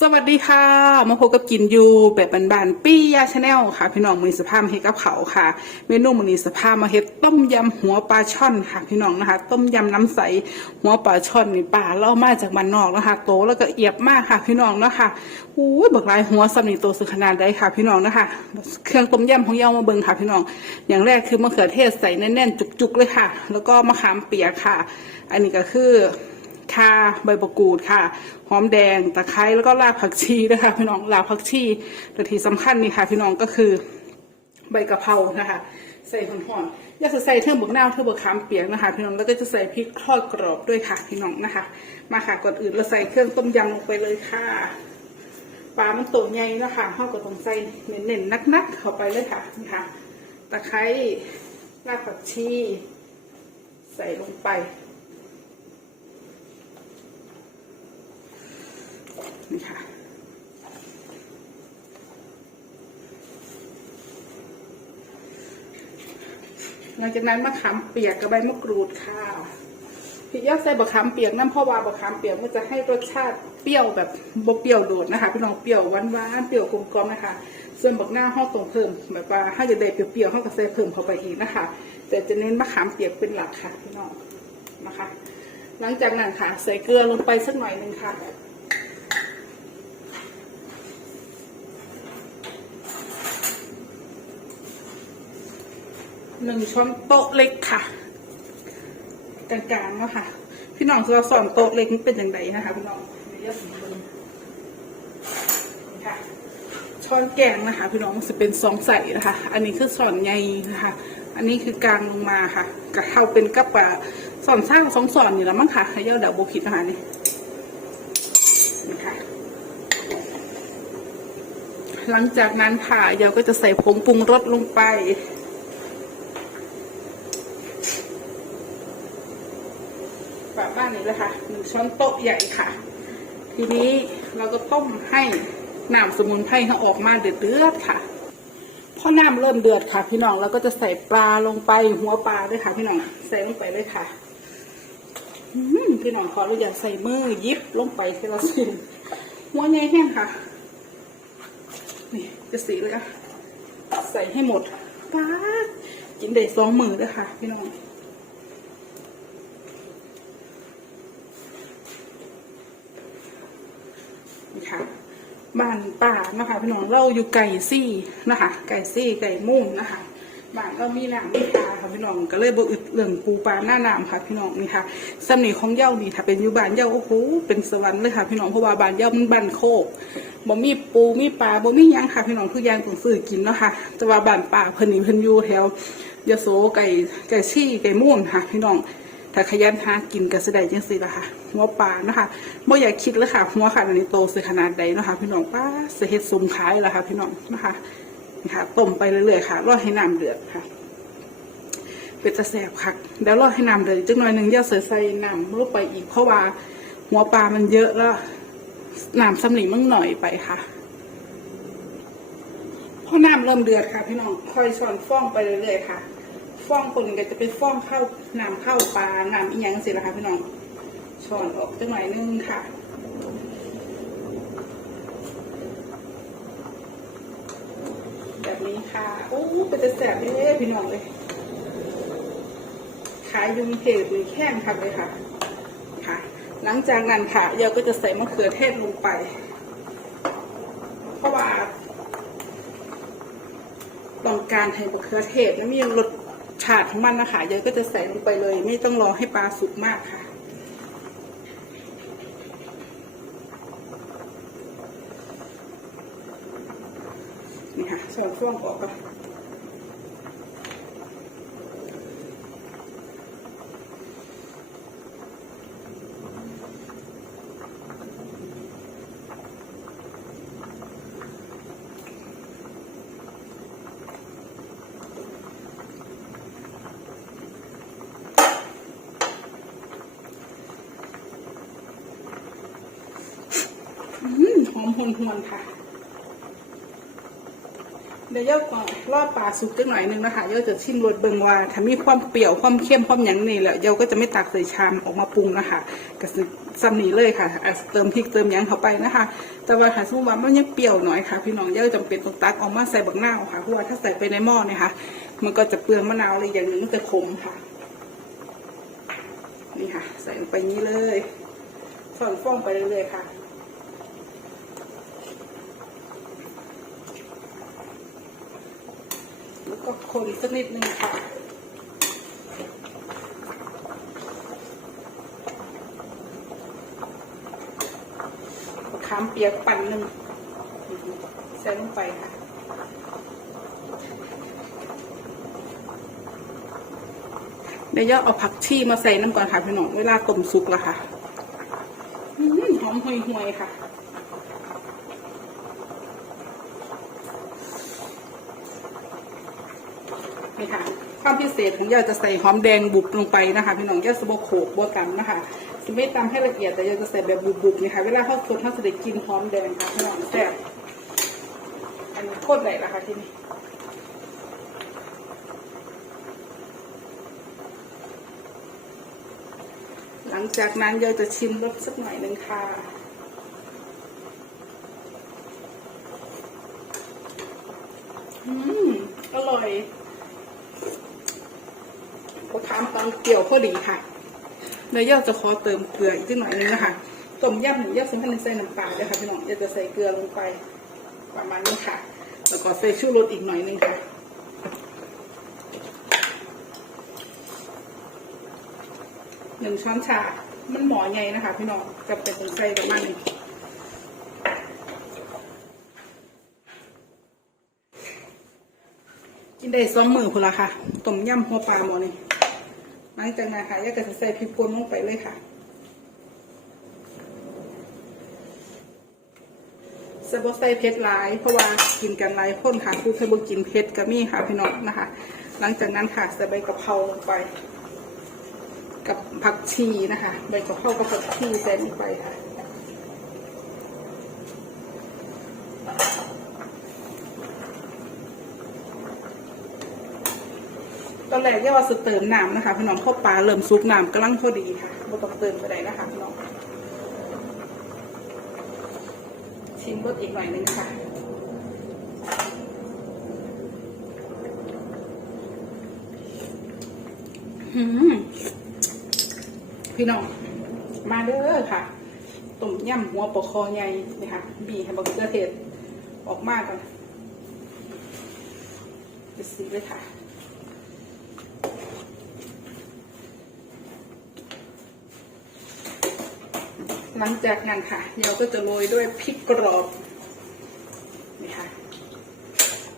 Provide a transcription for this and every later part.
สวัสดีค่ะ มาพบกับกินยูแบบบานๆปี้ยาชาแนลค่ะ พี่น้องมือสภาพมาเฮ็ดกับเขาค่ะ เมนูมือนี้สภาพมาเฮ็ดต้มยำหัวปลาช่อนค่ะ พี่น้องนะคะ ต้มยำน้ำใสหัวปลาช่อนนี่ปลาเล่ามาจากบ้านนอกนะคะโตแล้วก็เอียบมากค่ะ พี่น้องนะคะอู้ยบักลายหัวสำนีโตสุดขนาดใดค่ะ พี่น้องนะคะ เครื่องต้มยำของเยามาเบิงค่ะ พี่น้อง อย่างแรกคือมะเขือเทศใส่แน่นๆจุกๆเลยค่ะ แล้วก็มะขามเปียกค่ะ อันนี้ก็คือ ข่าใบมะกูดค่ะ หอมแดงตะไคร้แล้วก็รากผักชีนะคะพี่น้องรากผักชีแต่ที่สำคัญนี่ค่ะ พี่น้องก็คือ ใบกะเพรานะคะ ใส่หอนๆอยากจะใส่เท่งบกนาวเท่งบกขามเปียกนะคะ พี่น้องแล้วก็จะใส่พริกทอดกรอบด้วยค่ะ พี่น้องนะคะ มาค่ะก่อนอื่นเราใส่เครื่องต้มยำลงไปเลยค่ะปลามันโตใหญ่นะคะเข้ากับตรงใส่เน้นๆนักๆ เข้าไปเลยค่ะนี่ค่ะตะไคร้รากผักชี ใส่ลงไป นี่ค่ะหลังจากนั้นมะขามเปียกกับใบมะกรูดค่ะพี่ยอดใส่บะขามเปียกนั่นเพราะว่าบะขามเปียกมันจะให้รสชาติเปรี้ยวแบบบเปรี้ยวโดดนะคะพี่น้องเปรี้ยวหวานหวานเปรี้ยวกลมกลมนะคะ ส่วนบักหน้าห้องตรงเพิ่มแบบว่าถ้าจะได้เปรี้ยวๆห้องก็ใส่เพิ่มเข้าไปอีกนะคะ แต่จะเน้นมะขามเปียกเป็นหลักค่ะพี่น้องนะคะ หลังจากนั้นค่ะใส่เกลือลงไปสักหน่อยหนึ่งค่ะ หนึ่งช้อนโต๊ะเล็กค่ะ กลางๆเนาะค่ะ พี่น้องเราสอนโต๊ะเล็กเป็นอย่างไรนะคะพี่น้องเดี๋ยวสีเบิ่งค่ะช้อนแกงนะคะ พี่น้องจะเป็นสองใส่นะคะ อันนี้คือสอนใหญ่นะคะ อันนี้คือกลางลงมาค่ะกะเข้าเป็นกับปะสอนสร้างสองสอนอยู่แล้วมั้งค่ะให้ยาเดาโบคิดนะคะนี่นี่ค่ะหลังจากนั้นค่ะเยาก็จะใส่ผงปรุงรสลงไป ฝาบ้านนี้เลยค่ะหนึ่งช้อนโต๊ะใหญ่ค่ะ ทีนี้เราก็ต้มให้น้ำสมุนไพรเขาออกมาเดือดๆค่ะพอน้ำเริ่มเดือดค่ะ พี่น้องเราก็จะใส่ปลาลงไปหัวปลาด้วยค่ะ พี่น้องใส่ลงไปเลยค่ะพี่น้องขออนุญาตใส่มือยิบลงไปทีละชิ้นหัวใหญ่แห้งค่ะนี่จะสีเลยค่ะใส่ให้หมดป้าดกินได้สองมือเลยค่ะ พี่น้อง นี่ค่ะบ้านป่านะคะพี่น้องเราอยู่ไก่ซี่นะคะ ไก่ซี่ไก่มุ่งนะคะบ้านเรามีน้ำมีปลาค่ะพี่น้องก็เลยบ่อึดเรื่องปูปลาหน้าน้ำค่ะพี่น้องนี่ค่ะสำนีของเย้านี่ถ้าเป็นอยู่บ้านเย้าโอ้โหเป็นสวรรค์เลยค่ะพี่น้องเพราะว่าบ้านเย้ามันบ้านโคกบ่มีปูมีปลาบ่มียังค่ะพี่น้องทุกอย่างต้องซื้อกินเนาะค่ะแต่ว่าบ้านป่าเพิ่นนี่เพิ่นอยู่แถวยโสไก่ไก่ซี่ไก่มุ่นค่ะพี่น้อง ถ้าขยันหากินก็สิได้จังซี่ล่ะค่ะหัวปลานะคะบ่อยากคิดเลยค่ะหัวขนาดนี้โตสิขนาดใดนะคะพี่น้องป้าสิเฮ็ดซุมขายล่ะค่ะพี่น้องนะคะนี่ค่ะต้มไปเรื่อยๆค่ะรอให้น้ำเดือดค่ะ เป็นตะแสบค่ะเดี๋ยวรอให้น้ำเดือดจักหน่อยหนึงอย่าใส่ใส่น้ำลงไปอีกเพราะว่าหัวปลามันเยอะแล้วน้ำสำลีมันหน่อยไปค่ะพอน้ำเริ่มเดือดค่ะ พี่น้องค่อยช้อนฟ้องไปเรื่อยๆค่ะ ฟ้องคนก็จะไปฟ้องเข้าน้ำเข้าปลาน้ำอีหยังสิละค่ะพี่น้องช้อนออกจังหน่อยนึงค่ะแบบนี้ค่ะโอ้เป็นจะแสบเลยพี่น้องเลยขายยุงเพจหรือแข้งค่ะเลยค่ะค่ะ หลังจากนั้นค่ะเราก็จะใส่มะเขือเทศลงไป เพราะว่าต้องการให้มะเขือเทศนั้นมีรส ชาดของมันนะคะยายก็จะใส่ลงไปเลย ไม่ต้องรอให้ปลาสุกมากค่ะ นี่ค่ะช้อนฟ่วงออกก่อนอืม หอมหวนหวนๆค่ะ เดี๋ยวเยอะก่อนรอดปลาสุกจังหน่อยนึงนะคะเยอะจะชิมรสเบิงว่าถ้ามีความเปรี้ยวความเค็มความหยังนี่แหละเยอะก็จะไม่ตักใส่ชามออกมาปรุงนะคะก็สิซ้ำนี้เลยค่ะอาจเติมพริกเติมหยังเข้าไปนะคะ แต่ว่าถ้าสมมติว่ามันยังเปรี้ยวหน่อยค่ะพี่น้องเย่าจำเป็นต้องตักออกมาใส่บักนาวค่ะเพราะว่าถ้าใส่ไปในหม้อเนี่ยค่ะ มันก็จะเปลืองมะนาวเลยอย่างนึงมันจะขมค่ะนี่ค่ะ ใส่ลงไปนี้เลยสอนฟ้องไปเรื่อยๆค่ะ ก็คนสักนิดนึงค่ะขามเปียกปั่นหนึ่งใส่ลงไปค่ะเดี๋ยวย่าเอาผักชีมาใส่น้ำก่อนค่ะพี่น้องเวลาต้มซุปละค่ะหอมห่วยๆค่ะ นี่ค่ะความพิเศษของย่าจะใส่หอมแดงบุบลงไปนะคะพี่น้องย่าสบโขกบัวกันนะคะจะไม่ตำให้ละเอียดแต่ย่าจะใส่แบบบุบๆนี่ค่ะเวลาเข้าสดเข้าจะได้กินหอมแดงค่ะพี่น้องแซ่บอันนี้โคตรไหนล่ะคะที่นี่หลังจากนั้นย่าจะชิมรสสักหน่อยหนึ่งค่ะ อืม อร่อยามปังเกี่ยวพอดีค่ะเนื้อย่าจะขอเติมเกลืออีกนิดหน่อยนึงนะคะต้มยำหนึ่งย่าซึ่งให้ใส่น้ำปลาด้วยค่ะพี่น้องย่าจะใส่เกลือลงไปประมาณนี้ค่ะ แล้วก็ใส่ชูรสอีกหน่อยนึงค่ะหนึ่งช้อนชา มันหมอไงนะคะ พี่น้องจำเป็นต้องใส่ประมาณนี้กินได้สองมือพอละค่ะ ต้มยำหัวปลาหมอนี่ หลังจากนั้นค่ะยายก็จะใส่พริกป่นลงไปเลยค่ะส่บใส่เผ็ดหลาย เพราะว่ากินกันหลายคนค่ะคือเธอบ่กินเผ็ดก็มีค่ะพี่น้องนะคะ หลังจากนั้นค่ะใส่ใบกะเพราลงไป กับผักชีนะคะ ใบกะเพรากับผักชีใส่ลงไปค่ะ ตอนแรกย่ว่าจะเติมน้ำนะคะพี่น้องเข้าปลาเริ่มซุปน้ำกำลังพอดีค่ะไม่ต้องเติมไปไหนนะคะพี่น้องชิมรสอีกหน่อยนึงค่ะหืมพี่น้องมาเด้อค่ะต้มยำหัวปลาคอใหญ่นี่ค่ะบีให้บักเกอร์เทศออกมาก่อนไปซื้อเลยค่ะ หลังจากนั้นค่ะเราก็จะโรยด้วยพริกกรอบนี่ค่ะ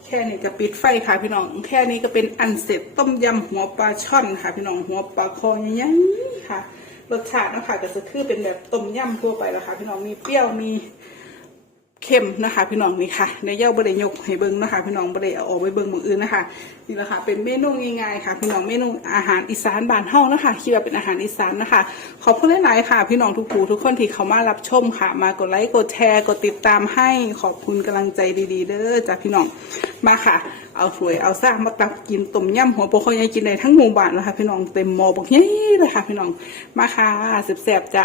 แค่นี้ก็ปิดไฟค่ะพี่น้อง แค่นี้ก็เป็นอันเสร็จต้มยำหัวปลาช่อนค่ะ พี่น้องหัวปลาคอยังค่ะรสชาตินะคะก็จะคือเป็นแบบต้มยำทั่วไปแล้วค่ะ พี่น้องมีเปรี้ยวมี เค็มนะคะพี่น้องนี่ค่ะในเย่าบริยกให้เบิ้งนะคะพี่น้องบริอออกไปเบิ้งมืออื่นนะคะนี่แหละค่ะเป็นเมนูง่ายๆค่ะ พี่น้องเมนูอาหารอีสานบ้านเฮานะคะคิดว่าเป็นอาหารอีสานนะคะขอบคุณหลายๆค่ะ พี่น้องทุกผู้ทุกคนที่เขามารับชมค่ะ มากดไลค์กดแชร์กดติดตามให้ขอบคุณกำลังใจดีๆเด้อจากพี่น้องมาค่ะ เอาสวยเอาซ่ามาตักกินต้มยำหัวโปกเขาใหญ่กินได้ทั้งหมู่บ้านนะคะพี่น้องเต็มหม้อบอกใหญ่เลยค่ะพี่น้องมาค่ะแซ่บๆจ้ะ